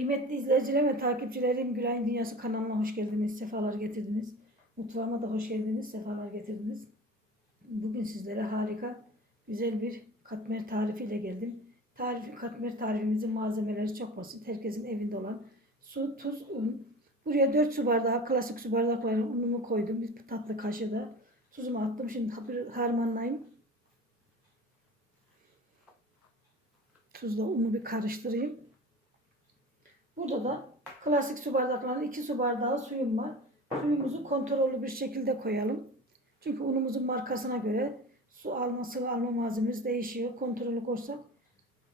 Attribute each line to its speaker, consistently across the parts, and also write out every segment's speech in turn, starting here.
Speaker 1: Kıymetli izleyicilerim ve takipçilerim Gülay'ın Dünyası kanalına hoş geldiniz, sefalar getirdiniz. Mutfağıma da hoş geldiniz, sefalar getirdiniz. Bugün sizlere harika, güzel bir katmer tarifiyle geldim. Tarifi, katmer tarifimizin malzemeleri çok basit. Herkesin evinde olan su, tuz, un. Buraya 4 su bardağı, klasik su bardaklarına unumu koydum. Bir tatlı kaşığı da tuzumu attım. Şimdi har- harmanlayayım. Tuzla unu bir karıştırayım. Burada da klasik su bardaklarının 2 su bardağı suyum var. Suyumuzu kontrollü bir şekilde koyalım. Çünkü unumuzun markasına göre su alma, sıvı alma malzememiz değişiyor. Kontrollü koysak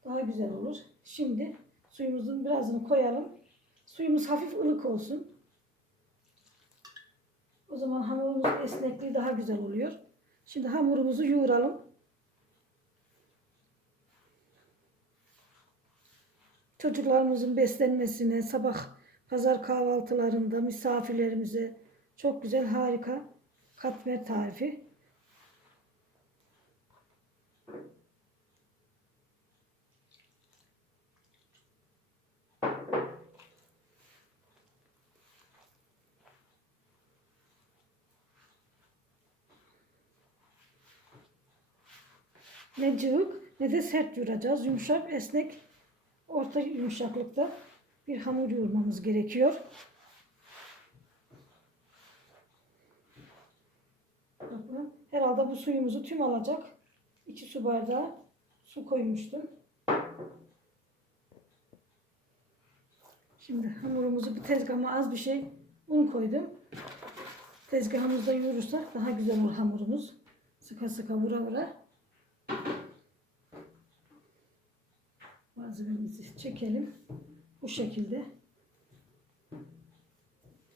Speaker 1: daha güzel olur. Şimdi suyumuzun birazını koyalım. Suyumuz hafif ılık olsun. O zaman hamurumuzun esnekliği daha güzel oluyor. Şimdi hamurumuzu yoğuralım. Çocuklarımızın beslenmesine, sabah pazar kahvaltılarında misafirlerimize çok güzel, harika katmer tarifi. Ne cıvık ne de sert yoğuracağız. Yumuşak, esnek, orta yumuşaklıkta bir hamur yoğurmamız gerekiyor. Bakın, herhalde bu suyumuzu tüm alacak. 2 su bardağı su koymuştum. Şimdi hamurumuzu bir tezgahıma az bir şey un koydum. Tezgahımızda yoğurursak daha güzel olur hamurumuz. Sıka sıka vura vura. Malzememizi çekelim. Bu şekilde.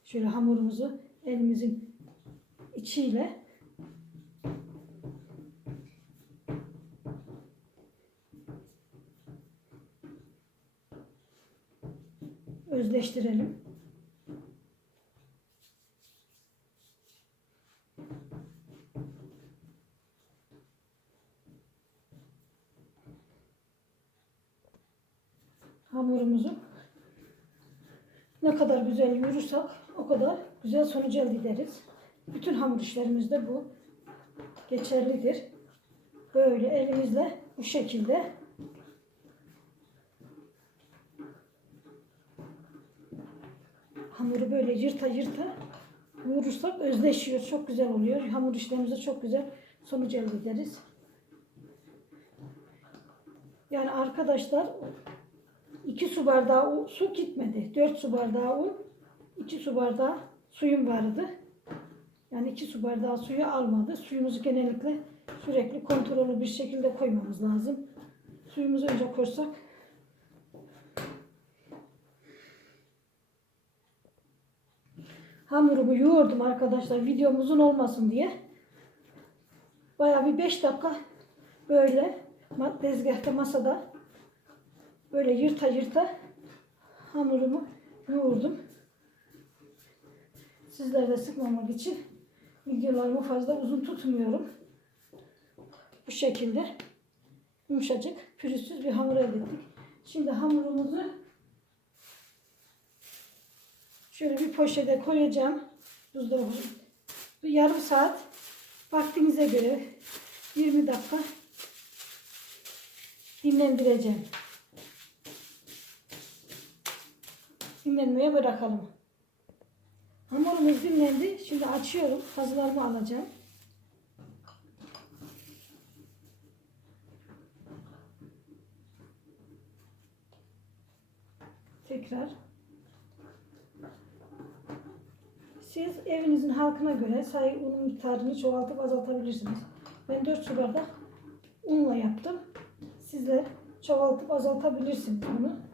Speaker 1: Şöyle hamurumuzu elimizin içiyle özleştirelim. Hamurumuzu ne kadar güzel yoğurursak o kadar güzel sonuç elde ederiz. Bütün hamur işlerimizde bu geçerlidir. Böyle elimizle bu şekilde hamuru böyle yırta yırta yoğurursak özleşiyor. Çok güzel oluyor. Hamur işlerimizde çok güzel sonuç elde ederiz. Yani arkadaşlar 2 su bardağı un- su gitmedi. 4 su bardağı un, 2 su bardağı suyum vardı. Yani 2 su bardağı suyu almadı. Suyumuzu genellikle sürekli kontrollü bir şekilde koymamız lazım. Suyumuzu önce koysak Hamurumu yoğurdum arkadaşlar videomuzun olmasın diye. Bayağı bir 5 dakika böyle tezgahta masada böyle yırta yırta hamurumu yoğurdum. Sizlere sıkmamak için videolarımı fazla uzun tutmuyorum. Bu şekilde yumuşacık, pürüzsüz bir hamur elde ettik. Şimdi hamurumuzu şöyle bir poşete koyacağım. Buzdolabı. Yarım saat vaktinize göre 20 dakika dinlendireceğim. Dinlenmeye bırakalım. Hamurumuz dinlendi. Şimdi açıyorum. Kazılarımı alacağım. Tekrar. Siz evinizin halkına göre sayı unun miktarını çoğaltıp azaltabilirsiniz. Ben 4 su bardak unla yaptım. Sizler çoğaltıp azaltabilirsiniz bunu.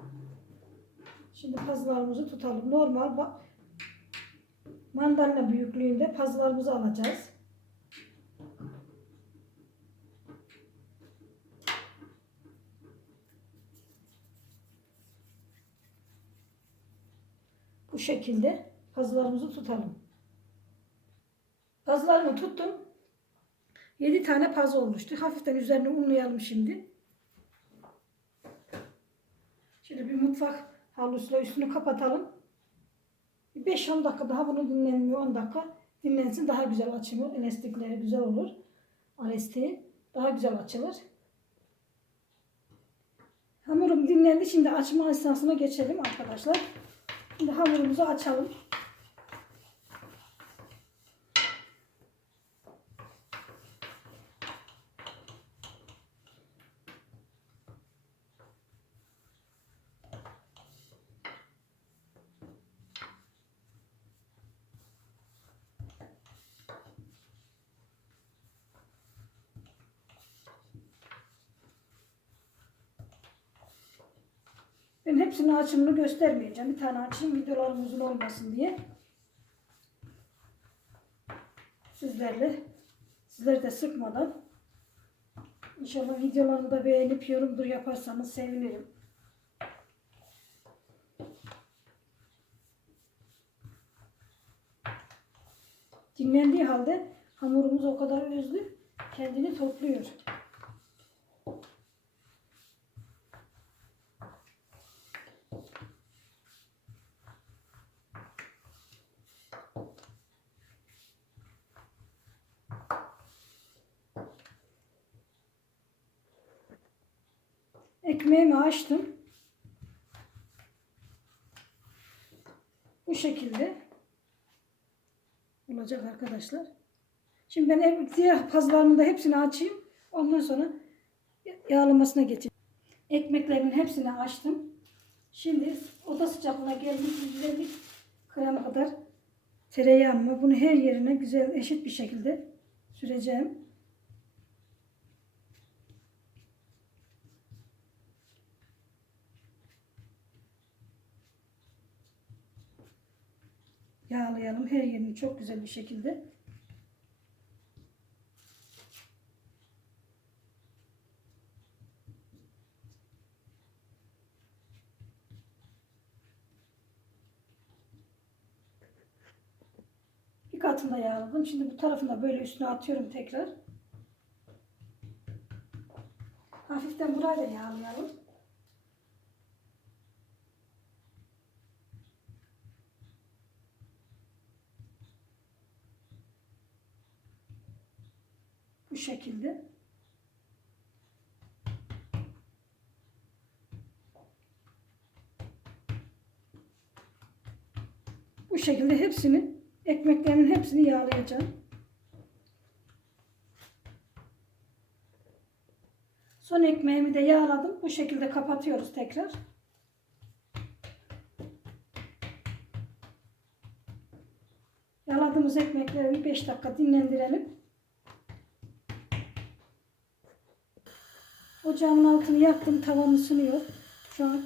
Speaker 1: Şimdi pazılarımızı tutalım. Normal ba- mandalina büyüklüğünde pazılarımızı alacağız. Bu şekilde pazılarımızı tutalım. Pazılarımı tuttum. 7 tane pazı olmuştu. Hafiften üzerine unlayalım şimdi. Şimdi bir mutfak Havlusuyla üstünü kapatalım. 5-10 dakika daha bunu dinlenmiyor. 10 dakika dinlensin daha güzel açılır. Elastikleri güzel olur. Elastiği daha güzel açılır. Hamurum dinlendi. Şimdi açma esnasına geçelim arkadaşlar. Şimdi hamurumuzu açalım. Ben hepsinin açımını göstermeyeceğim. Bir tane açayım videolarım uzun olmasın diye. Sizlerle sizleri de sıkmadan İnşallah videolarımı da beğenip yorumdur yaparsanız sevinirim. Dinlendiği halde hamurumuz o kadar özlü kendini topluyor. Ekmeğimi açtım. Bu şekilde olacak arkadaşlar. Şimdi ben diğer pazlarımın da hepsini açayım. Ondan sonra yağlamasına geçeyim. Ekmeklerimin hepsini açtım. Şimdi oda sıcaklığına gelmiş 150 gram kadar tereyağım var. Bunu her yerine güzel eşit bir şekilde süreceğim. Yağlayalım her yerini çok güzel bir şekilde. Bir katında yağladım. Şimdi bu tarafını da böyle üstüne atıyorum tekrar. Hafiften burayı da yağlayalım. Şekilde. Bu şekilde hepsini, ekmeklerimin hepsini yağlayacağım. Son ekmeğimi de yağladım. Bu şekilde kapatıyoruz tekrar. Yağladığımız ekmekleri bir 5 dakika dinlendirelim. Ocağımın altını yaktım. Tavam ısınıyor. Şu an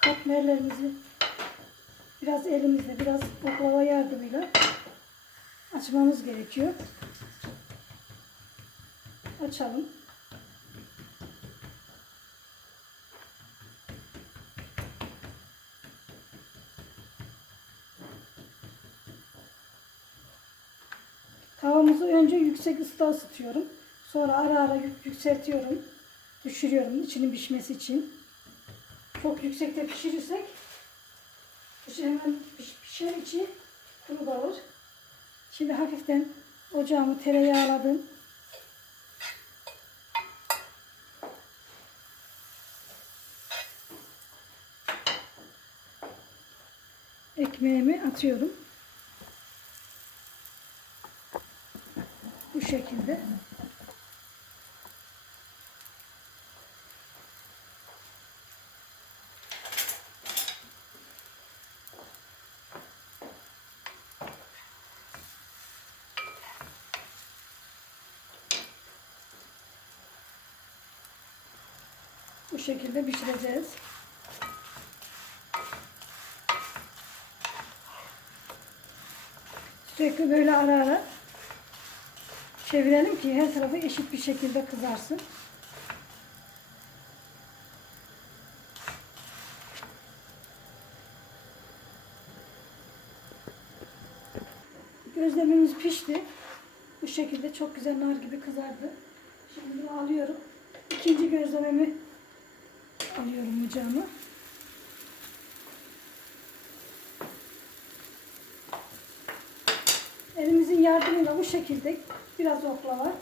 Speaker 1: katmerlerimizi biraz elimizle, biraz oklava yardımıyla açmamız gerekiyor. Açalım. Tavamızı önce yüksek ısıda ısıtıyorum. Sonra ara ara yük- yükseltiyorum. Düşürüyorum içinin pişmesi için. Çok yüksekte pişirirsek dışı hemen piş- pişer içi kuru kalır. Şimdi hafiften ocağımı tereyağladım. Ekmeğimi atıyorum. Bu şekilde. Şekilde pişireceğiz. Sürekli böyle ara ara çevirelim ki her tarafı eşit bir şekilde kızarsın. Gözlemimiz pişti. Bu şekilde çok güzel nar gibi kızardı. Şimdi alıyorum. İkinci gözlememi Alıyorum ocağımı. Elimizin yardımıyla bu şekilde biraz oklava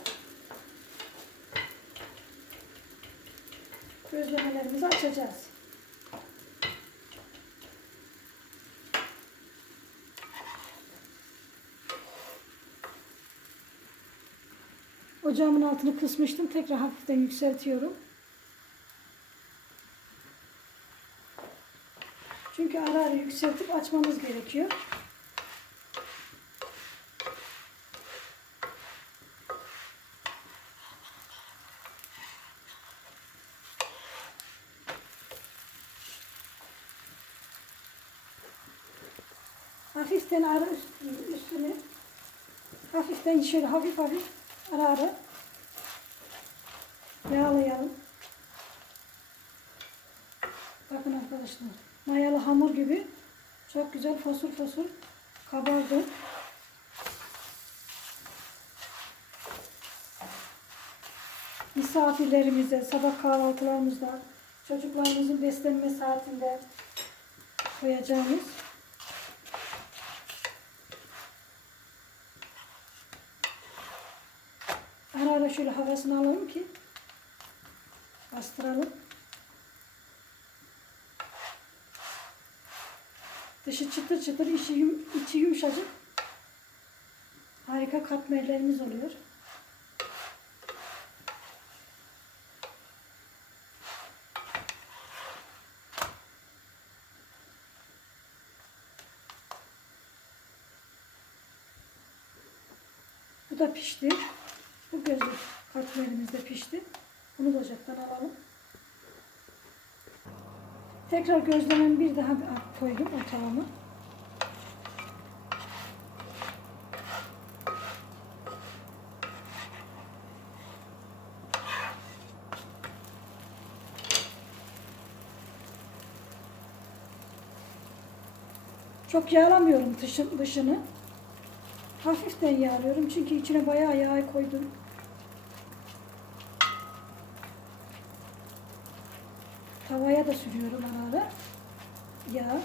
Speaker 1: gözlemelerimizi açacağız. Ocağımın altını kısmıştım. Tekrar hafiften yükseltiyorum. Çünkü ara ara yükseltip açmamız gerekiyor. Hafiften ara üstünü, hafiften şöyle hafif hafif ara ara yağlayalım. Bakın arkadaşlar mayalı hamur gibi çok güzel fosur fosur kabardı. Misafirlerimize sabah kahvaltılarımızda çocuklarımızın beslenme saatinde koyacağımız Ara ara şöyle havasını alalım ki bastıralım. Dışı çıtır çıtır, içi, yum, içi yumuşacık. Harika katmerlerimiz oluyor. Bu da pişti. Bu gözlük katmerimiz de pişti. Bunu da ocaktan alalım. Tekrar gözlememi bir daha koydum ortalama. Çok yağlamıyorum dışın, dışını. Hafiften yağlıyorum çünkü içine bayağı yağ koydum. Tavaya da sürüyorum ara ara. Yağ.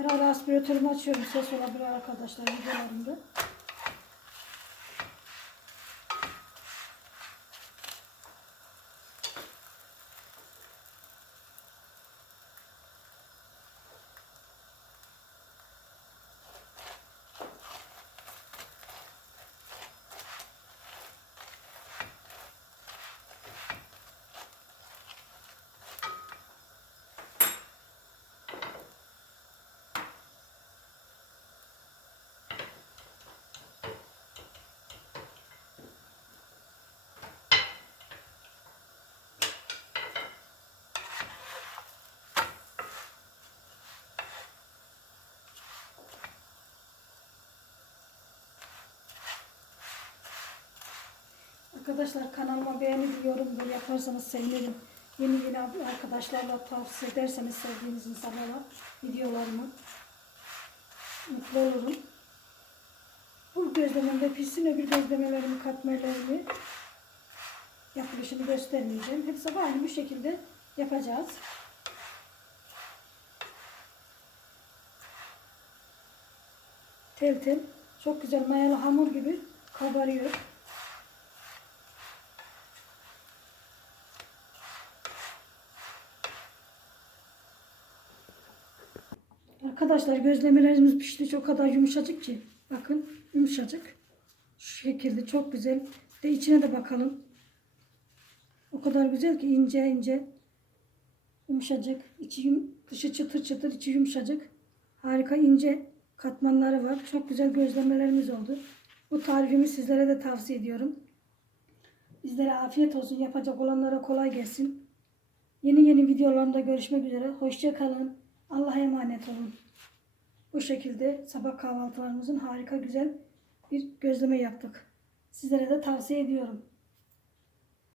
Speaker 1: Ara ara aspiratörümü açıyorum. Ses olabilir arkadaşlar videolarımda. Arkadaşlar kanalıma beğeni bir yorum da yaparsanız sevinirim. Yeni yeni arkadaşlarla tavsiye ederseniz sevdiğiniz insanlara videolarımı mutlu olurum. Bu gözlememde pişsin öbür gözlemelerimi katmerlerimi yapılışını göstermeyeceğim. Hepsi aynı bu şekilde yapacağız. Tel tel çok güzel mayalı hamur gibi kabarıyor. Arkadaşlar gözlemelerimiz pişti. Çok kadar yumuşacık ki. Bakın yumuşacık. Şu şekilde çok güzel. De içine de bakalım. O kadar güzel ki ince ince. Yumuşacık. İçi yum, dışı çıtır çıtır, içi yumuşacık. Harika ince katmanları var. Çok güzel gözlemelerimiz oldu. Bu tarifimi sizlere de tavsiye ediyorum. Bizlere afiyet olsun. Yapacak olanlara kolay gelsin. Yeni yeni videolarımda görüşmek üzere. Hoşça kalın. Allah'a emanet olun. Bu şekilde sabah kahvaltılarımızın harika güzel bir gözleme yaptık. Sizlere de tavsiye ediyorum.